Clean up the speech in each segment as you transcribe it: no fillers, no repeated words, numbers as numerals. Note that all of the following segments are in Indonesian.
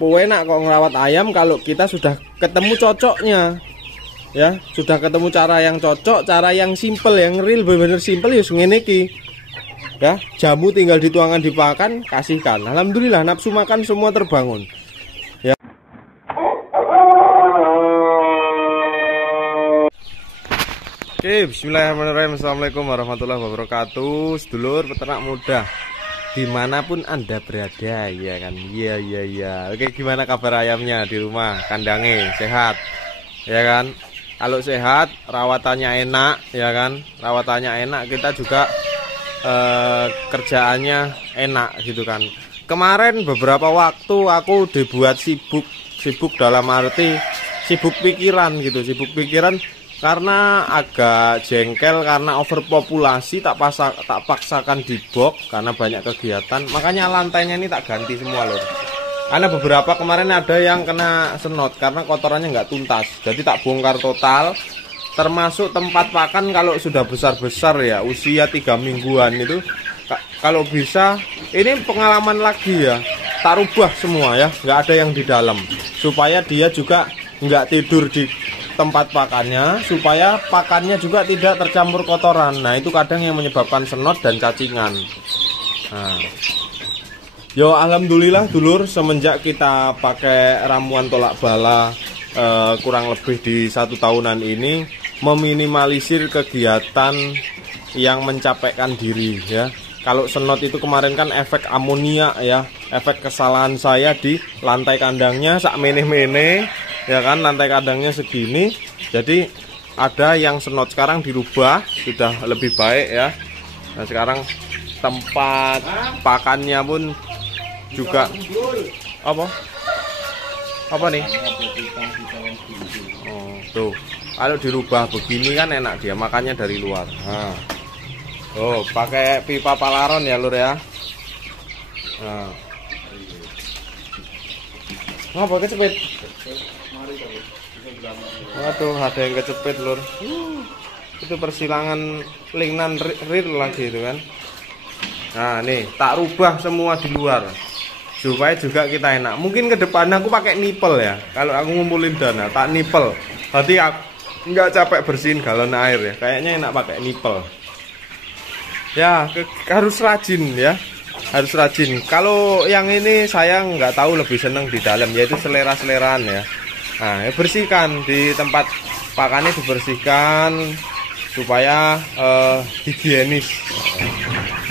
enak kok ngerawat ayam kalau kita sudah ketemu cocoknya. Ya, sudah ketemu cara yang cocok, cara yang simple, yang real, bener-bener simple ya ngene iki. Ya, jamu tinggal dituangkan di pakan, kasihkan. Alhamdulillah nafsu makan semua terbangun. Ya. Oke, bismillahirrahmanirrahim. Assalamualaikum warahmatullahi wabarakatuh. Sedulur peternak muda dimanapun Anda berada, ya kan? Iya. Oke, gimana kabar ayamnya di rumah? Kandangnya sehat, ya kan? Kalau sehat, rawatannya enak, ya kan? Rawatannya enak, kita juga kerjaannya enak gitu kan. Kemarin beberapa waktu aku dibuat sibuk dalam arti sibuk pikiran gitu, sibuk pikiran karena agak jengkel karena overpopulasi, tak paksakan di box karena banyak kegiatan. Makanya lantainya ini tak ganti semua loh. Karena beberapa kemarin ada yang kena senot karena kotorannya nggak tuntas. Jadi tak bongkar total. Termasuk tempat pakan kalau sudah besar-besar ya, usia 3 mingguan itu, kalau bisa, ini pengalaman lagi ya, tak rubah semua ya, nggak ada yang di dalam. Supaya dia juga nggak tidur di tempat pakannya, supaya pakannya juga tidak tercampur kotoran. Nah itu kadang yang menyebabkan senot dan cacingan. Nah, yo alhamdulillah dulur, semenjak kita pakai ramuan tolak bala kurang lebih di 1 tahunan ini, meminimalisir kegiatan yang mencapekkan diri ya. Kalau senot itu kemarin kan efek amonia ya, efek kesalahan saya di lantai kandangnya sak meneh-meneh ya kan, lantai kandangnya segini. Jadi ada yang senot, sekarang dirubah sudah lebih baik ya. Nah sekarang tempat pakannya pun juga apa nih? Oh, tuh. Kalau dirubah begini kan enak, dia makannya dari luar. Nah. Oh, pakai pipa palaron ya, Lur ya. Nah. Ngapa kecepit? Waduh, ada yang kecepit, Lur. Itu persilangan lingnan real lagi itu kan. Nah, nih, tak rubah semua di luar. Supaya juga kita enak. Mungkin ke depan aku pakai nipel ya. Kalau aku ngumpulin dana, tak nipel. Berarti aku nggak capek bersihin galon air ya. Kayaknya enak pakai nipel. Ya, harus rajin ya. Harus rajin. Kalau yang ini saya nggak tahu, lebih seneng di dalam, yaitu selera-seleraan ya. Nah, bersihkan di tempat pakannya, dibersihkan supaya higienis.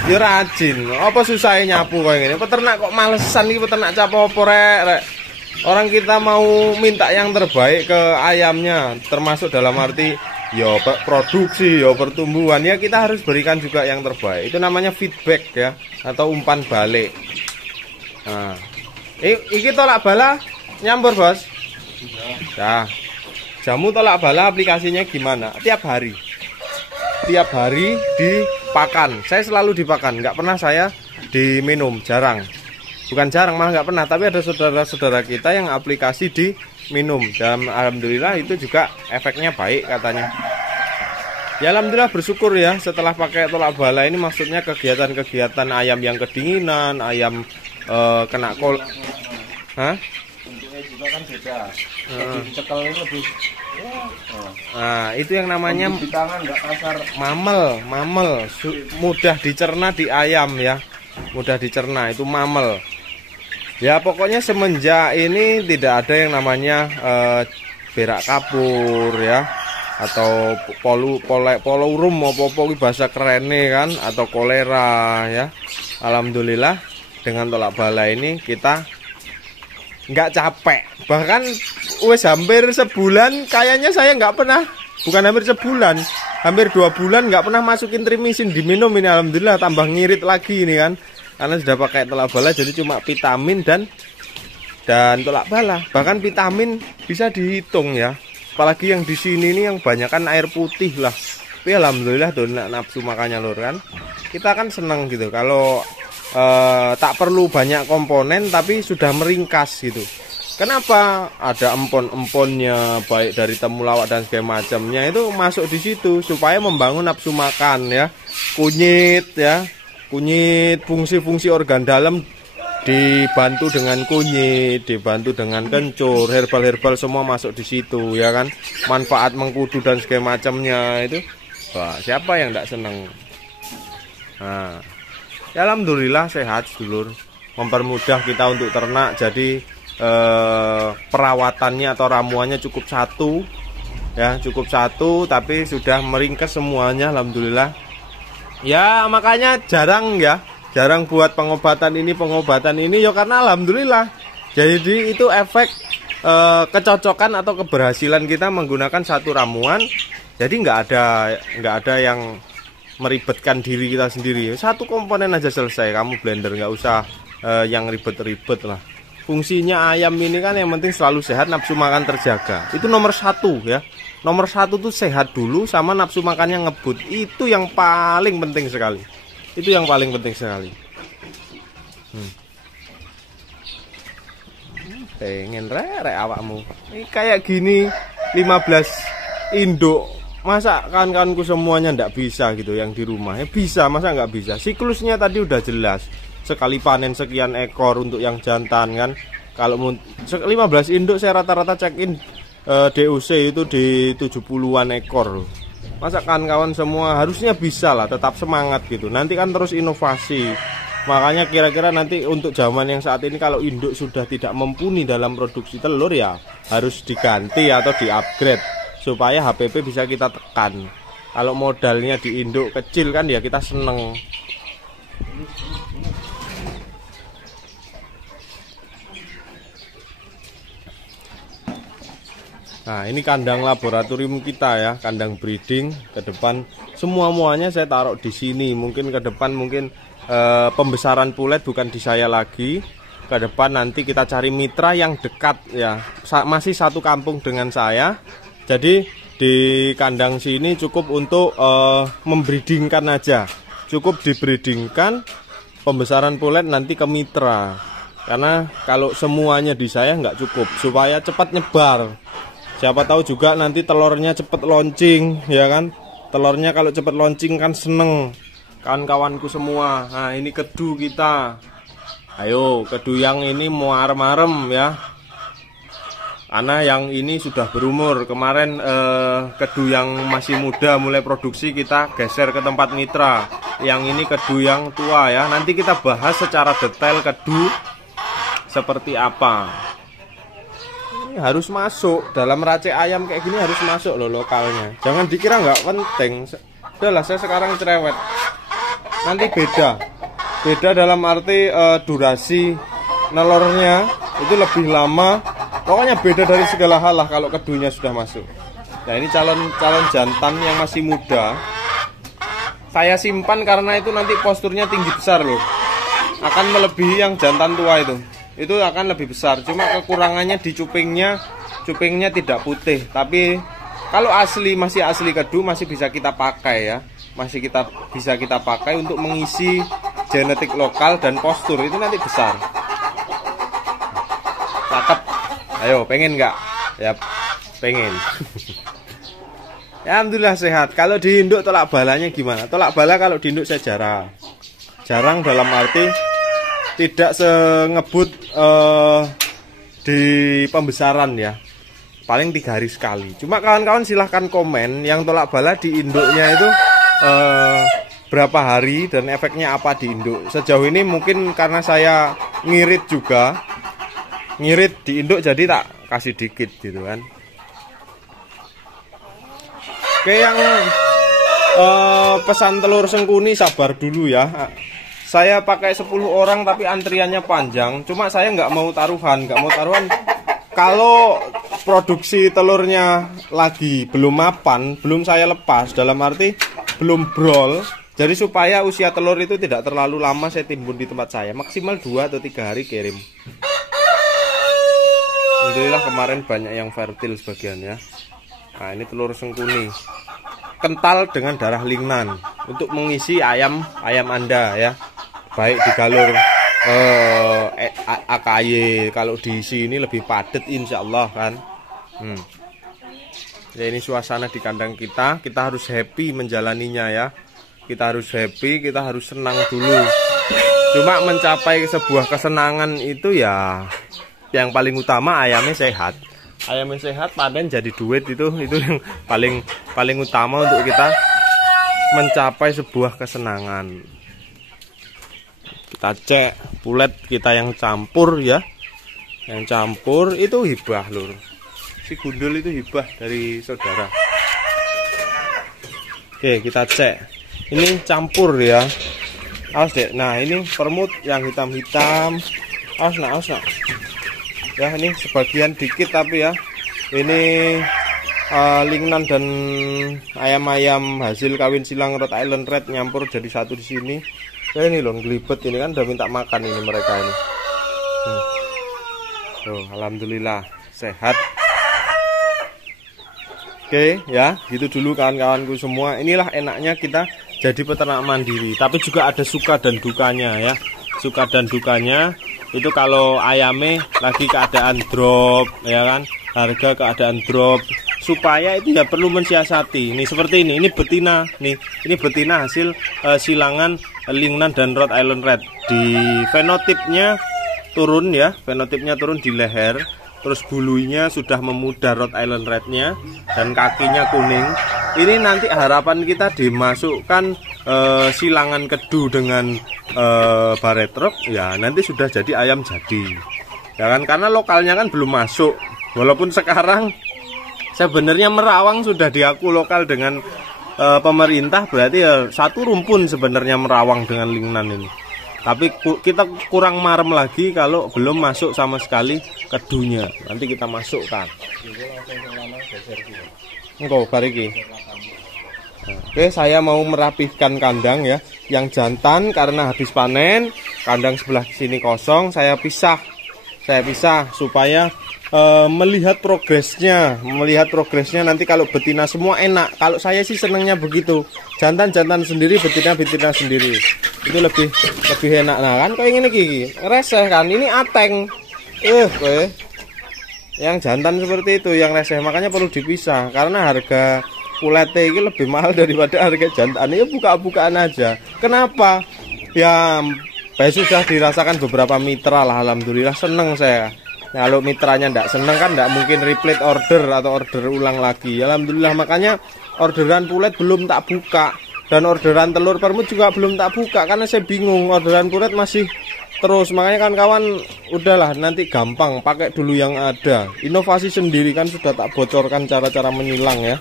Ya rajin. Apa susahnya nyapu kayak gini? Peternak kok malesan nih, peternak capopo rek. Orang kita mau minta yang terbaik ke ayamnya, termasuk dalam arti ya produksi, ya pertumbuhan, ya kita harus berikan juga yang terbaik. Itu namanya feedback ya, atau umpan balik. Nah, iki tolak bala nyambur, Bos. Nah, jamu tolak bala aplikasinya gimana? Tiap hari dipakan. Saya selalu dipakan, nggak pernah saya diminum, jarang. Bukan jarang, malah nggak pernah. Tapi ada saudara-saudara kita yang aplikasi diminum, dan alhamdulillah itu juga efeknya baik katanya. Ya alhamdulillah, bersyukur ya setelah pakai tolak bala ini. Maksudnya kegiatan-kegiatan ayam yang kedinginan, ayam kena kol. Hah? Bentuknya juga kan beda. Cekel ini lebih. Nah itu yang namanya mamel, mudah dicerna di ayam ya, mudah dicerna, itu mamel. Ya pokoknya semenjak ini tidak ada yang namanya berak kapur ya, atau polurum apa-apa bahasa kerennya kan, atau kolera ya. Alhamdulillah dengan tolak bala ini kita nggak capek. Bahkan wes hampir sebulan kayaknya saya nggak pernah, bukan hampir sebulan, hampir 2 bulan nggak pernah masukin trimisin diminum ini. Alhamdulillah tambah ngirit lagi ini kan, karena sudah pakai tolak bala. Jadi cuma vitamin dan tolak bala. Bahkan vitamin bisa dihitung ya, apalagi yang di sini ini yang banyak kan air putih lah. Tapi alhamdulillah tuh nafsu makannya Lur kan. Kita kan seneng gitu kalau tak perlu banyak komponen tapi sudah meringkas gitu. Kenapa? Ada empon-emponnya, baik dari temulawak dan segala macamnya, itu masuk di situ supaya membangun nafsu makan ya. Kunyit ya, kunyit, fungsi-fungsi organ dalam dibantu dengan kunyit, dibantu dengan kencur, herbal-herbal semua masuk di situ ya kan. Manfaat mengkudu dan segala macamnya itu. Wah, siapa yang tidak seneng? Nah, ya alhamdulillah sehat sedulur. Mempermudah kita untuk ternak. Jadi perawatannya atau ramuannya cukup satu. Ya, cukup satu tapi sudah meringkes semuanya alhamdulillah. Ya, makanya jarang buat pengobatan ini ya karena alhamdulillah. Jadi itu efek kecocokan atau keberhasilan kita menggunakan satu ramuan. Jadi nggak ada yang meribetkan diri kita sendiri. Satu komponen aja selesai, kamu blender, nggak usah yang ribet-ribet lah. Fungsinya ayam ini kan yang penting selalu sehat, nafsu makan terjaga. Itu nomor satu ya. Nomor satu tuh sehat dulu sama nafsu makannya ngebut. Itu yang paling penting sekali. Itu yang paling penting sekali. Pengen rek awakmu. Ini kayak gini 15 induk. Masa kawan-kawanku semuanya ndak bisa gitu yang di rumah. Bisa, masa nggak bisa? Siklusnya tadi udah jelas. Sekali panen sekian ekor untuk yang jantan kan. Kalau 15 induk saya rata-rata check in DOC itu di 70-an ekor. Masa kawan-kawan semua harusnya bisa lah, tetap semangat gitu. Nanti kan terus inovasi. Makanya kira-kira nanti untuk zaman yang saat ini kalau induk sudah tidak mumpuni dalam produksi telur ya harus diganti atau di-upgrade supaya HPP bisa kita tekan. Kalau modalnya di induk kecil kan ya kita seneng. Nah, ini kandang laboratorium kita ya, kandang breeding. Ke depan semuanya saya taruh di sini. Mungkin ke depan pembesaran pulet bukan di saya lagi. Ke depan nanti kita cari mitra yang dekat ya. Masih satu kampung dengan saya. Jadi di kandang sini cukup untuk membreedingkan aja. Cukup dibreedingkan, pembesaran pulet nanti ke mitra. Karena kalau semuanya di saya nggak cukup, supaya cepat nyebar. Siapa tahu juga nanti telurnya cepet launching ya kan. Telurnya kalau cepet launching kan seneng kawan-kawanku semua. Nah, ini kedu kita. Ayo, kedu yang ini mau arem-arem ya. Karena yang ini sudah berumur. Kemarin kedu yang masih muda mulai produksi kita geser ke tempat mitra. Yang ini kedu yang tua ya. Nanti kita bahas secara detail kedu seperti apa. Harus masuk dalam racik ayam kayak gini, harus masuk loh lokalnya. Jangan dikira nggak penting. Udahlah, saya sekarang cerewet. Nanti beda dalam arti durasi nelornya itu lebih lama. Pokoknya beda dari segala hal lah kalau kedunya sudah masuk. Nah, ini calon jantan yang masih muda. Saya simpan karena itu nanti posturnya tinggi besar loh. Akan melebihi yang jantan tua itu. Itu akan lebih besar. Cuma kekurangannya di cupingnya tidak putih. Tapi kalau masih asli kedu masih bisa kita pakai ya. Bisa kita pakai untuk mengisi genetik lokal dan postur itu nanti besar. Cakep. Ayo, pengen nggak? Ya, pengen. Ya, alhamdulillah sehat. Kalau di induk tolak balanya gimana? Tolak bala kalau di induk saya jarang dalam arti tidak sengebut di pembesaran ya. Paling 3 hari sekali. Cuma kawan-kawan silahkan komen yang tolak bala di induknya itu berapa hari dan efeknya apa di induk. Sejauh ini mungkin karena saya ngirit juga. Ngirit di induk jadi tak kasih dikit gitu kan. Oke, yang pesan telur sengkuni sabar dulu ya. Saya pakai 10 orang tapi antriannya panjang. Cuma saya nggak mau taruhan. Kalau produksi telurnya lagi belum mapan, belum saya lepas, dalam arti belum brol. Jadi supaya usia telur itu tidak terlalu lama saya timbun di tempat saya. Maksimal 2 atau 3 hari kirim. Alhamdulillah kemarin banyak yang fertil sebagian ya. Nah, ini telur sengkuni. Kental dengan darah Lingnan untuk mengisi ayam Anda ya. Baik di galur AKY, kalau diisi ini lebih padat insya Allah kan. Ya, ini suasana di kandang kita harus happy menjalaninya ya. Kita harus happy, kita harus senang dulu. Cuma mencapai sebuah kesenangan itu ya yang paling utama ayamnya sehat. Ayamnya sehat, panen jadi duit, itu yang paling utama untuk kita mencapai sebuah kesenangan. Kita cek pulet kita yang campur ya. Yang campur itu hibah lur. Si gundul itu hibah dari saudara. Oke, kita cek. Ini campur ya. Awas deh. Nah, ini permut yang hitam-hitam. Awas nak. Ya, ini sebagian dikit tapi ya. Ini lingnan dan ayam-ayam hasil kawin silang Rhode Island Red nyampur jadi satu di sini. Ya, ini loh gelibet ini kan udah minta makan ini mereka ini. Tuh, alhamdulillah sehat. Oke ya, gitu dulu kawan-kawanku semua. Inilah enaknya kita jadi peternak mandiri. Tapi juga ada suka dan dukanya ya. Suka dan dukanya itu kalau ayamnya lagi keadaan drop ya kan, harga keadaan drop, supaya itu ya perlu mensiasati. Nih seperti ini betina nih, ini betina hasil silangan Lingnan dan Rhode Island Red. Di fenotipnya turun ya, fenotipnya turun di leher, terus bulunya sudah memudar Rhode Island Rednya dan kakinya kuning. Ini nanti harapan kita dimasukkan silangan kedu dengan baretrok ya, nanti sudah jadi ayam jadi ya kan, karena lokalnya kan belum masuk. Walaupun sekarang sebenarnya Merawang sudah diaku lokal dengan pemerintah, berarti ya satu rumpun sebenarnya Merawang dengan Lingnan ini. Tapi kita kurang marem lagi kalau belum masuk sama sekali kedunya. Nanti kita masukkan. Engkau bariki. Oke, saya mau merapihkan kandang ya. Yang jantan karena habis panen, kandang sebelah sini kosong, saya pisah supaya melihat progresnya nanti. Kalau betina semua enak. Kalau saya sih senangnya begitu. Jantan sendiri, betina sendiri. Itu lebih enak. Nah kan kayak gini gigi reseh kan, ini ateng. Yang jantan seperti itu yang reseh, makanya perlu dipisah karena harga pulete ini lebih mahal daripada harga jantan. Ini buka-bukaan aja. Kenapa? Ya sudah dirasakan beberapa mitra lah, alhamdulillah seneng saya. Nah, kalau mitranya tidak seneng kan tidak mungkin repeat order atau order ulang lagi. Alhamdulillah, makanya orderan pulet belum tak buka. Dan orderan telur permut juga belum tak buka karena saya bingung, orderan pulet masih terus. Makanya kan kawan, udahlah nanti gampang, pakai dulu yang ada. Inovasi sendiri kan sudah tak bocorkan cara-cara menyilang ya.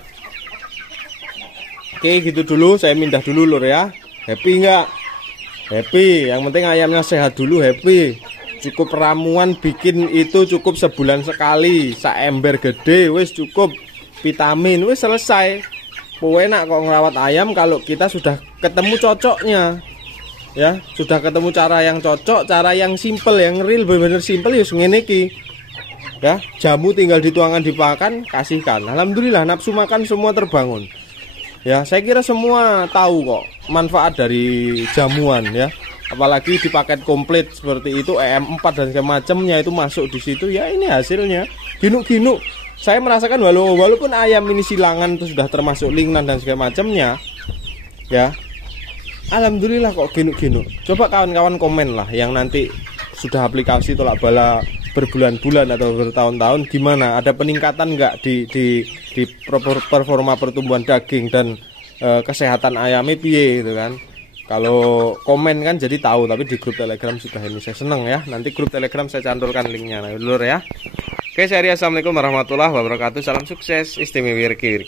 Oke, gitu dulu, saya mindah dulu lur ya. Happy nggak? Happy, yang penting ayamnya sehat dulu, happy. Cukup ramuan bikin itu cukup sebulan sekali, saember gede wis cukup, vitamin wis selesai. Enak kok ngerawat ayam kalau kita sudah ketemu cocoknya ya, sudah ketemu cara yang cocok, cara yang simple, yang real, bener-bener simple ya ngene iki ya. Jamu tinggal dituangkan, dipakan, kasihkan. Alhamdulillah nafsu makan semua terbangun ya. Saya kira semua tahu kok manfaat dari jamuan ya, apalagi di paket komplit seperti itu, EM4 dan segala macamnya itu masuk di situ ya. Ini hasilnya ginuk-ginuk. Saya merasakan walaupun ayam ini silangan itu sudah termasuk Lingnan dan segala macamnya ya, alhamdulillah kok ginuk-ginuk. Coba kawan-kawan komen lah yang nanti sudah aplikasi tolak bala berbulan-bulan atau bertahun-tahun, gimana, ada peningkatan nggak di performa pertumbuhan daging dan kesehatan ayamnya piye gitu kan. Kalau komen kan jadi tahu, tapi di grup Telegram sudah ini. Saya seneng ya, nanti grup Telegram saya cantumkan linknya. Nah dulu ya. Oke, saya Assalamualaikum warahmatullahi wabarakatuh. Salam sukses, istimewa kir.